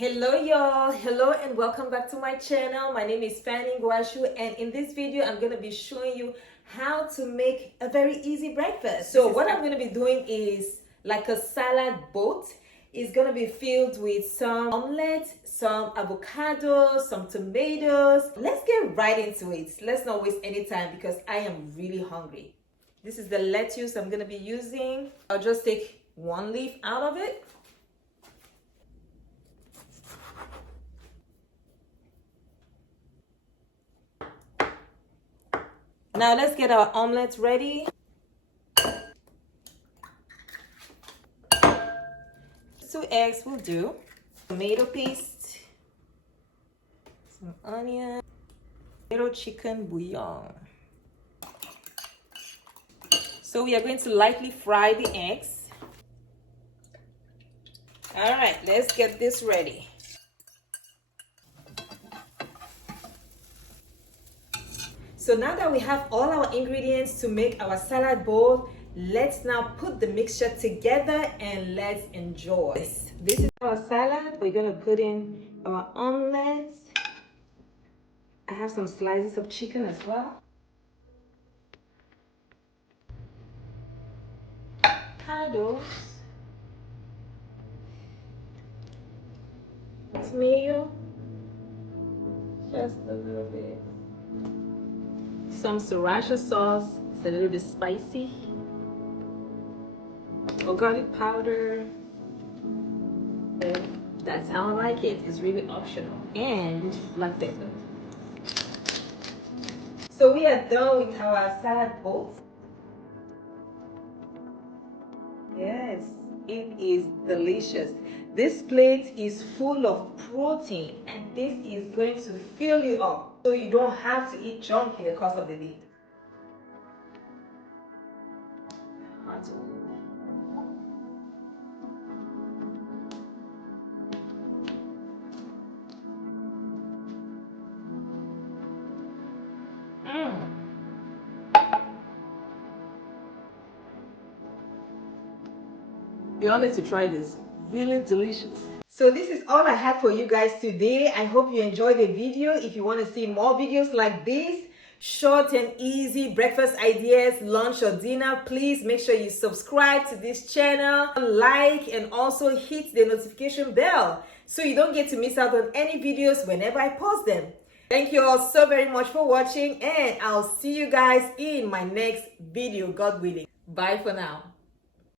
Hello y'all, hello and welcome back to my channel. My name is Fanny Guashu, and in this video I'm going to be showing you how to make a very easy breakfast. So what I'm going to be doing is like a salad boat. It's going to be filled with some omelet, some avocado, some tomatoes. Let's get right into it. Let's not waste any time because I am really hungry. This is the lettuce I'm going to be using. I'll just take one leaf out of it. Now let's get our omelet ready. 2 eggs will do. Tomato paste, some onion, little chicken bouillon. So we are going to lightly fry the eggs. All right, let's get this ready. So now that we have all our ingredients to make our salad bowl, let's now put the mixture together and let's enjoy. This is our salad. We're gonna put in our omelets. I have some slices of chicken as well. Avocados. Mayo. Just a little bit. Some sriracha sauce. It's a little bit spicy. Organic powder. That's how I like it. It's really optional. And black pepper. So we are done with our salad bowl. Yes, it is delicious. This plate is full of protein and this is going to fill you up. So you don't have to eat junk in the course of the day. You all need to try this. Really delicious. So this is all I had for you guys today. I hope you enjoyed the video. If you want to see more videos like this, short and easy breakfast ideas, lunch or dinner, please make sure you subscribe to this channel, like, and also hit the notification bell so you don't get to miss out on any videos whenever I post them. Thank you all so very much for watching, and I'll see you guys in my next video, God willing. Bye for now.